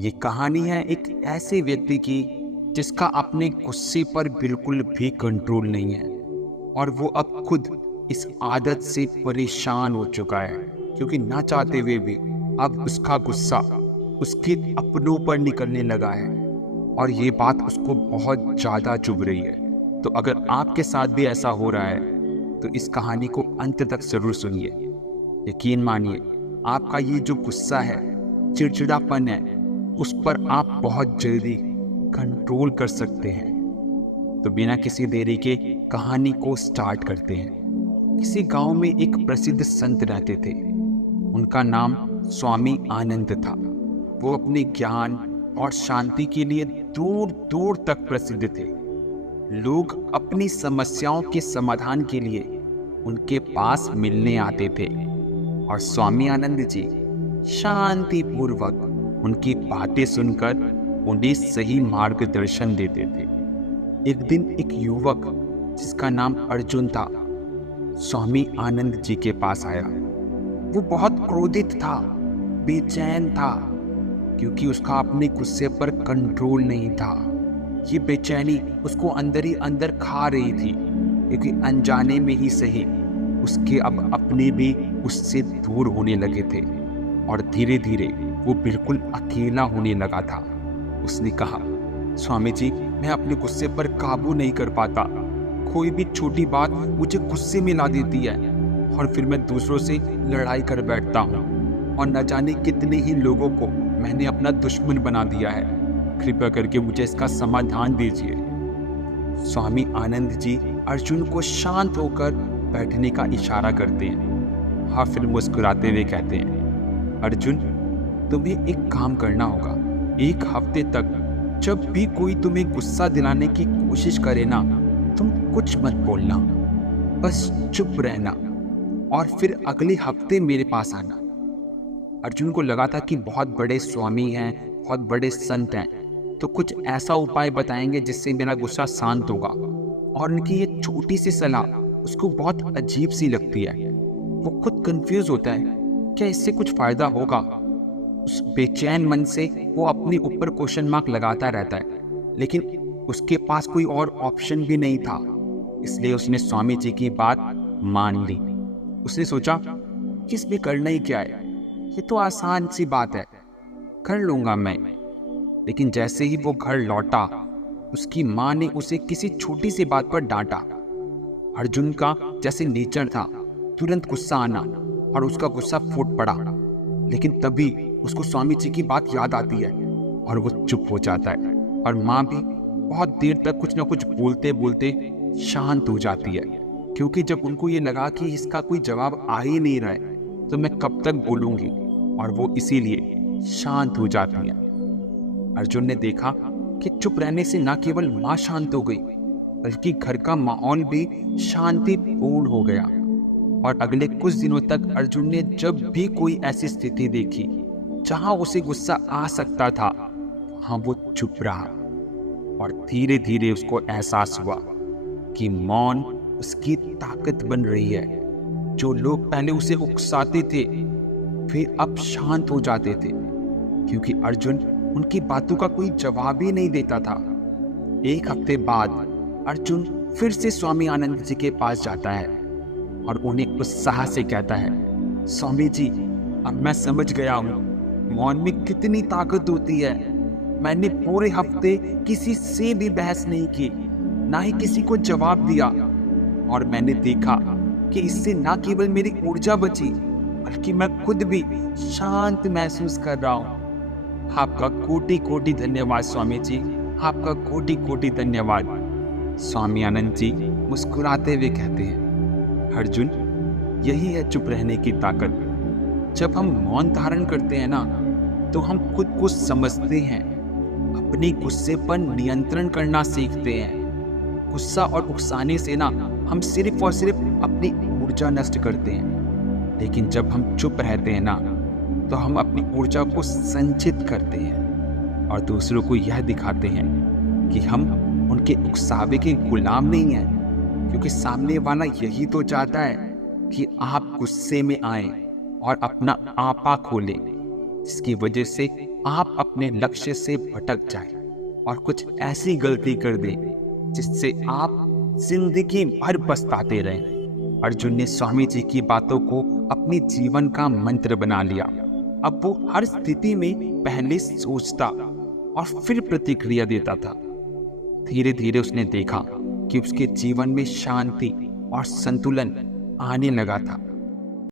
ये कहानी है एक ऐसे व्यक्ति की जिसका अपने गुस्से पर बिल्कुल भी कंट्रोल नहीं है और वो अब खुद इस आदत से परेशान हो चुका है, क्योंकि ना चाहते हुए भी अब उसका गुस्सा उसके अपनों पर निकलने लगा है और ये बात उसको बहुत ज़्यादा चुभ रही है। तो अगर आपके साथ भी ऐसा हो रहा है तो इस कहानी को अंत तक ज़रूर सुनिए। यकीन मानिए, आपका ये जो गुस्सा है, चिड़चिड़ापन है, उस पर आप बहुत जल्दी कंट्रोल कर सकते हैं। तो बिना किसी देरी के कहानी को स्टार्ट करते हैं। किसी गांव में एक प्रसिद्ध संत रहते थे। उनका नाम स्वामी आनंद था। वो अपने ज्ञान और शांति के लिए दूर दूर तक प्रसिद्ध थे। लोग अपनी समस्याओं के समाधान के लिए उनके पास मिलने आते थे और स्वामी आनंद जी शांति पूर्वक उनकी बातें सुनकर उन्हें सही मार्गदर्शन देते थे। एक दिन एक युवक जिसका नाम अर्जुन था स्वामी आनंद जी के पास आया। वो बहुत क्रोधित था, बेचैन था, क्योंकि उसका अपने गुस्से पर कंट्रोल नहीं था। ये बेचैनी उसको अंदर ही अंदर खा रही थी, क्योंकि अनजाने में ही सही उसके अब अपने भी उससे दूर होने लगे थे और धीरे धीरे वो बिल्कुल अकेला होने लगा था। उसने कहा, स्वामी जी, मैं अपने गुस्से पर काबू नहीं कर पाता। कोई भी छोटी बात मुझे गुस्से में ला देती है और फिर मैं दूसरों से लड़ाई कर बैठता हूँ और न जाने कितने ही लोगों को मैंने अपना दुश्मन बना दिया है। कृपया करके मुझे इसका समाधान दीजिए। स्वामी आनंद जी अर्जुन को शांत होकर बैठने का इशारा करते हैं। हाँ, फिर मुस्कुराते हुए कहते हैं, अर्जुन, तुम्हें एक काम करना होगा। एक हफ्ते तक जब भी कोई तुम्हें गुस्सा दिलाने की कोशिश करे ना, तुम कुछ मत बोलना, बस चुप रहना और फिर अगले हफ्ते मेरे पास आना। अर्जुन को लगा था कि बहुत बड़े स्वामी हैं, बहुत बड़े संत हैं, तो कुछ ऐसा उपाय बताएंगे जिससे मेरा गुस्सा शांत होगा। और उनकी ये छोटी सी सलाह उसको बहुत अजीब सी लगती है। वो खुद कंफ्यूज होता है, क्या इससे कुछ फायदा होगा? उस बेचैन मन से वो अपने ऊपर क्वेश्चन मार्क लगाता रहता है, लेकिन उसके पास कोई और ऑप्शन भी नहीं था। इसलिए उसने स्वामी जी की बात मान ली। उसने सोचा कि इसमें करना ही क्या है, ये तो आसान सी बात है, कर लूंगा मैं। लेकिन जैसे ही वो घर लौटा, उसकी माँ ने उसे किसी छोटी सी बात पर डांटा। अर्जुन का जैसे नेचर था तुरंत गुस्सा आना, और उसका गुस्सा फूट पड़ा। लेकिन तभी उसको स्वामी जी की बात याद आती है और वो चुप हो जाता है। और माँ भी बहुत देर तक कुछ ना कुछ बोलते बोलते शांत हो जाती है, क्योंकि जब उनको ये लगा कि इसका कोई जवाब आ ही नहीं रहा है तो मैं कब तक बोलूँगी, और वो इसीलिए शांत हो जाती है। अर्जुन ने देखा कि चुप रहने से न केवल माँ शांत हो गई, बल्कि घर का माहौल भी शांतिपूर्ण हो गया। और अगले कुछ दिनों तक अर्जुन ने जब भी कोई ऐसी स्थिति देखी जहां उसे गुस्सा आ सकता था, वहां वो चुप रहा। और धीरे धीरे उसको एहसास हुआ कि मौन उसकी ताकत बन रही है। जो लोग पहले उसे उकसाते थे वे अब शांत हो जाते थे, क्योंकि अर्जुन उनकी बातों का कोई जवाब ही नहीं देता था। एक हफ्ते बाद अर्जुन फिर से स्वामी आनंद जी के पास जाता है और उन्हें उत्साह से कहता है, स्वामी जी, अब मैं समझ गया हूँ मौन में कितनी ताकत होती है। मैंने पूरे हफ्ते किसी से भी बहस नहीं की, ना ही किसी को जवाब दिया, और मैंने देखा कि इससे ना केवल मेरी ऊर्जा बची, बल्कि मैं खुद भी शांत महसूस कर रहा हूँ। आपका कोटि कोटि धन्यवाद स्वामी जी, आपका कोटि कोटि धन्यवाद। स्वामी आनंद जी मुस्कुराते हुए कहते हैं, अर्जुन, यही है चुप रहने की ताकत। जब हम मौन धारण करते हैं ना, तो हम खुद को समझते हैं, अपने गुस्से पर नियंत्रण करना सीखते हैं। गुस्सा और उकसाने से ना हम सिर्फ और सिर्फ अपनी ऊर्जा नष्ट करते हैं, लेकिन जब हम चुप रहते हैं ना, तो हम अपनी ऊर्जा को संचित करते हैं और दूसरों को यह दिखाते हैं कि हम उनके उकसावे के गुलाम नहीं हैं, क्योंकि सामने वाला यही तो चाहता है कि आप गुस्से में आएं और अपना आपा खोलें। जिसकी वजह से आप अपने लक्ष्य से भटक जाए और कुछ ऐसी गलती कर दें जिससे आप जिंदगी भर पछताते रहें। अर्जुन ने स्वामी जी की बातों को अपने जीवन का मंत्र बना लिया। अब वो हर स्थिति में पहले सोचता और फिर प्रतिक्रिया देता था। धीरे धीरे उसने देखा कि उसके जीवन में शांति और संतुलन आने लगा था।